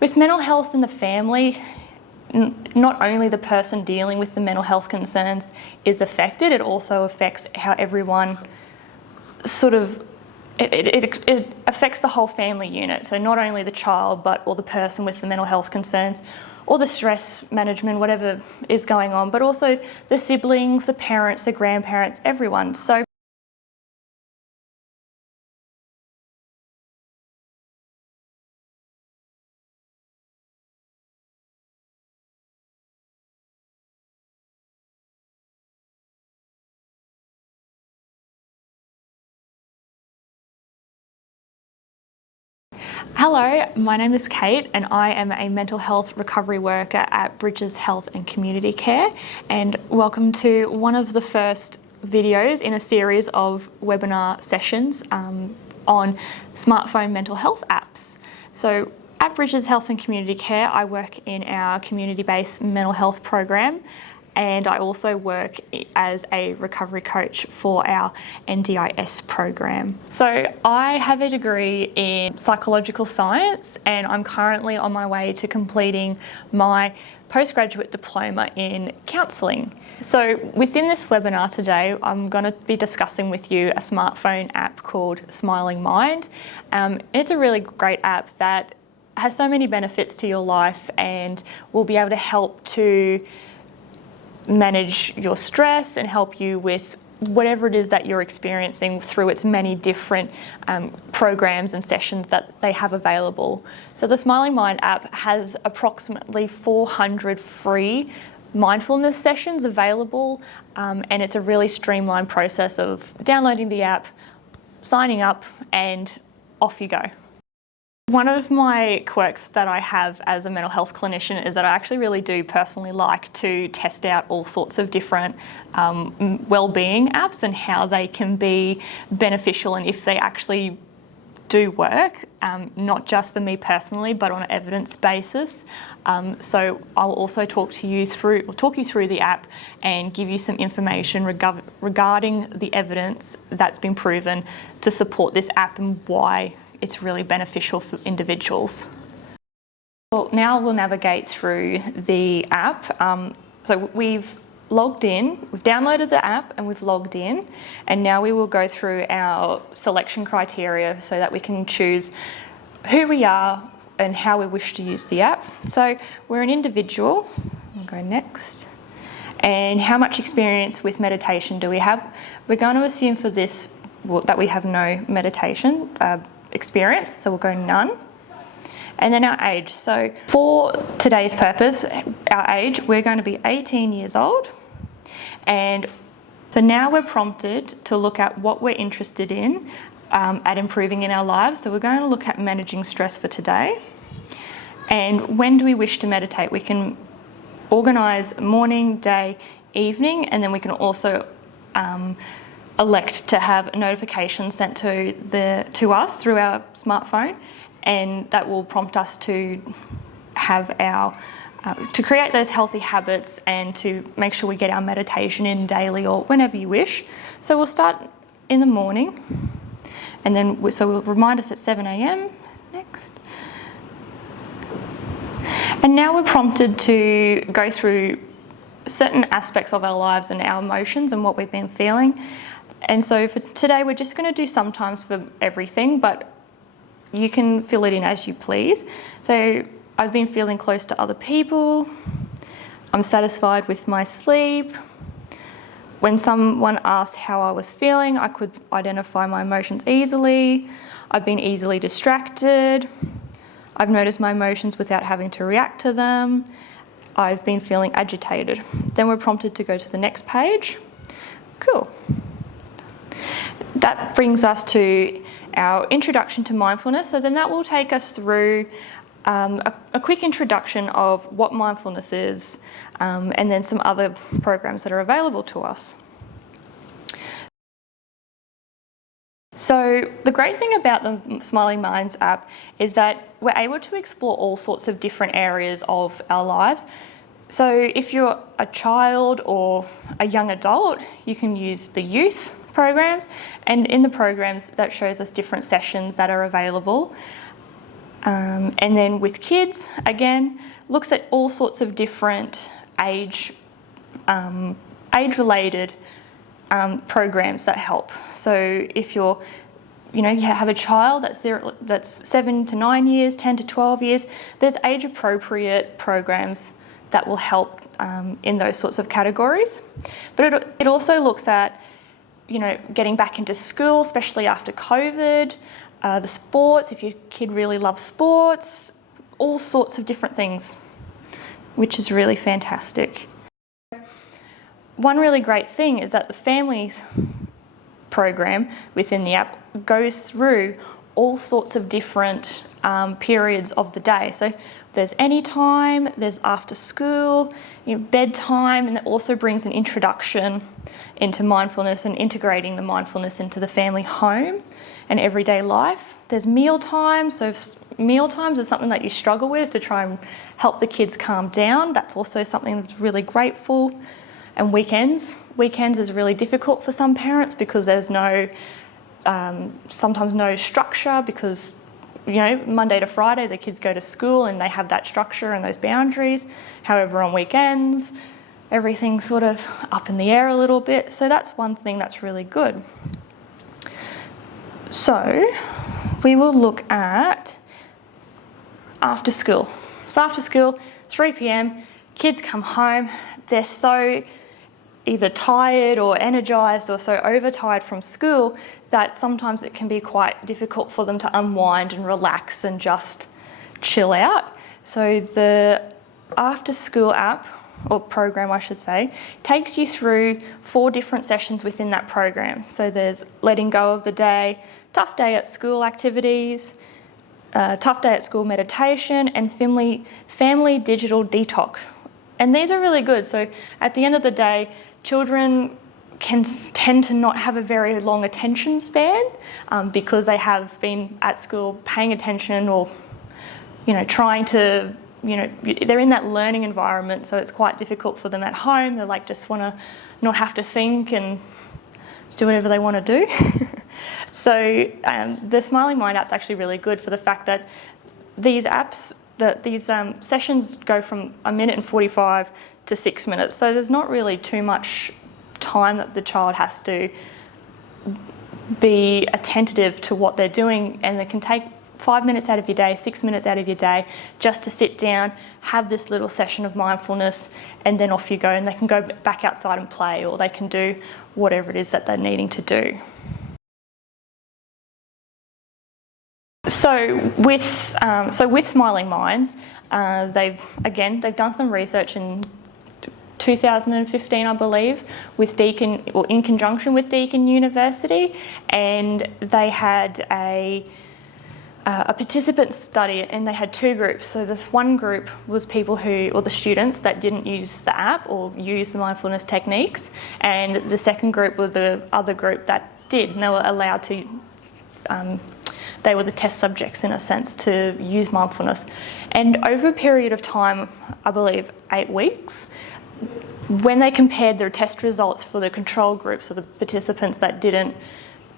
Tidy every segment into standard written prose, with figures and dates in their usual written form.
With mental health in the family, not only the person dealing with the mental health concerns is affected, it also affects how everyone it affects the whole family unit. So not only the child, or the person with the mental health concerns, or the stress management, whatever is going on, but also the siblings, the parents, the grandparents, everyone. So hello, my name is Kate and I am a mental health recovery worker at Bridges Health and Community Care, and welcome to one of the first videos in a series of webinar sessions on smartphone mental health apps. So at Bridges Health and Community Care, I work in our community-based mental health program, and I also work as a recovery coach for our NDIS program. So I have a degree in psychological science, and I'm currently on my way to completing my postgraduate diploma in counselling. So within this webinar today, I'm going to be discussing with you a smartphone app called Smiling Mind. It's a really great app that has so many benefits to your life and will be able to help to manage your stress and help you with whatever it is that you're experiencing through its many different programs and sessions that they have available. So the Smiling Mind app has approximately 400 free mindfulness sessions available, and it's a really streamlined process of downloading the app, signing up, and off you go. One of my quirks that I have as a mental health clinician is that I actually really do personally like to test out all sorts of different wellbeing apps and how they can be beneficial and if they actually do work, not just for me personally, but on an evidence basis. So I'll also talk you through the app and give you some information regarding the evidence that's been proven to support this app and why it's really beneficial for individuals. Well, now we'll navigate through the app. So we've logged in, we've downloaded the app and we've logged in, and now we will go through our selection criteria so that we can choose who we are and how we wish to use the app. So we're an individual, we'll go next. And how much experience with meditation do we have? We're going to assume for this that we have no meditation experience, so we'll go none. And then our age. So for today's purpose, our age, we're going to be 18 years old. And so now we're prompted to look at what we're interested in at improving in our lives. So we're going to look at managing stress for today. And when do we wish to meditate? We can organise morning, day, evening, and then we can also elect to have notifications sent to us through our smartphone, and that will prompt us to have to create those healthy habits and to make sure we get our meditation in daily or whenever you wish. So we'll start in the morning, and then we'll remind us at 7 a.m. next. And now we're prompted to go through certain aspects of our lives and our emotions and what we've been feeling. And so for today, we're just going to do sometimes for everything, but you can fill it in as you please. So I've been feeling close to other people. I'm satisfied with my sleep. When someone asked how I was feeling, I could identify my emotions easily. I've been easily distracted. I've noticed my emotions without having to react to them. I've been feeling agitated. Then we're prompted to go to the next page. Cool. That brings us to our introduction to mindfulness. So then that will take us through a quick introduction of what mindfulness is, and then some other programs that are available to us. So the great thing about the Smiling Minds app is that we're able to explore all sorts of different areas of our lives. So if you're a child or a young adult, you can use the youth programs, and in the programs that shows us different sessions that are available. And then with kids, again, looks at all sorts of different age-related programs that help. So if you have a child that's 7 to 9 years, 10 to 12 years, there's age-appropriate programs that will help in those sorts of categories. But it also looks at, getting back into school, especially after COVID, the sports, if your kid really loves sports, all sorts of different things, which is really fantastic. One really great thing is that the families program within the app goes through all sorts of different periods of the day. So there's any time, there's after school, bedtime, and it also brings an introduction into mindfulness and integrating the mindfulness into the family home and everyday life. There's meal times, so if meal times is something that you struggle with to try and help the kids calm down, that's also something that's really grateful. And weekends is really difficult for some parents because there's sometimes no structure because, Monday to Friday the kids go to school and they have that structure and those boundaries. However, on weekends, everything's sort of up in the air a little bit. So that's one thing that's really good. So we will look at after school. So after school, 3 p.m, kids come home, they're so either tired or energised or so overtired from school that sometimes it can be quite difficult for them to unwind and relax and just chill out. So the after school app, or program I should say, takes you through 4 different sessions within that program. So there's letting go of the day, tough day at school activities, tough day at school meditation, and family digital detox. And these are really good. So at the end of the day, children can tend to not have a very long attention span because they have been at school paying attention or, trying to, they're in that learning environment, so it's quite difficult for them at home. They just want to not have to think and do whatever they want to do. So the Smiling Mind app's actually really good for the fact that these apps, these sessions go from 1 minute and 45 to 6 minutes. So there's not really too much time that the child has to be attentive to what they're doing, and they can take 5 minutes out of your day, 6 minutes out of your day, just to sit down, have this little session of mindfulness, and then off you go, and they can go back outside and play, or they can do whatever it is that they're needing to do. So with Smiling Minds, they've done some research in 2015, I believe, with Deakin, or in conjunction with Deakin University, and they had a participant study, and they had 2 groups. So the one group was the students that didn't use the app or use the mindfulness techniques, and the second group was the other group that did, and they were allowed to. They were the test subjects, in a sense, to use mindfulness. And over a period of time, I believe 8 weeks, when they compared their test results for the control groups, so the participants that didn't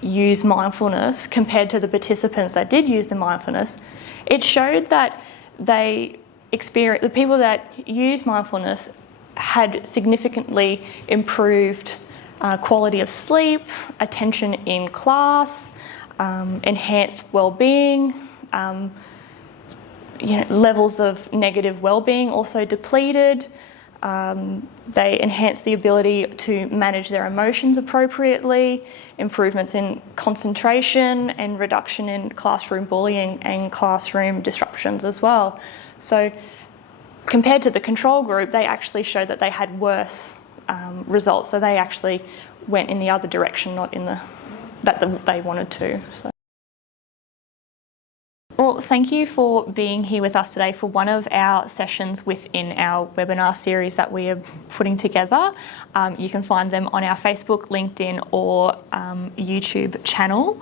use mindfulness compared to the participants that did use the mindfulness, it showed that the people that used mindfulness had significantly improved quality of sleep, attention in class, enhanced wellbeing, levels of negative wellbeing also depleted. They enhance the ability to manage their emotions appropriately, improvements in concentration, and reduction in classroom bullying and classroom disruptions as well. So compared to the control group, they actually showed that they had worse results. So they actually went in the other direction, not in that they wanted to. So. Well, thank you for being here with us today for one of our sessions within our webinar series that we are putting together. You can find them on our Facebook, LinkedIn or YouTube channel.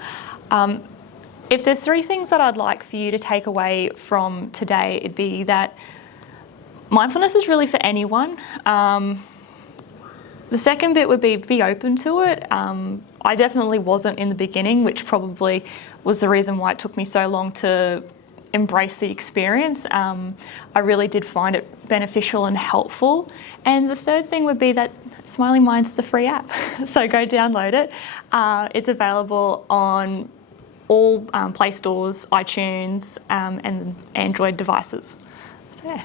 If there's 3 things that I'd like for you to take away from today, it'd be that mindfulness is really for anyone. The second bit would be open to it. I definitely wasn't in the beginning, which probably was the reason why it took me so long to embrace the experience. I really did find it beneficial and helpful. And the third thing would be that Smiling Minds is a free app, so go download it. It's available on all Play Stores, iTunes, and Android devices. So, yeah.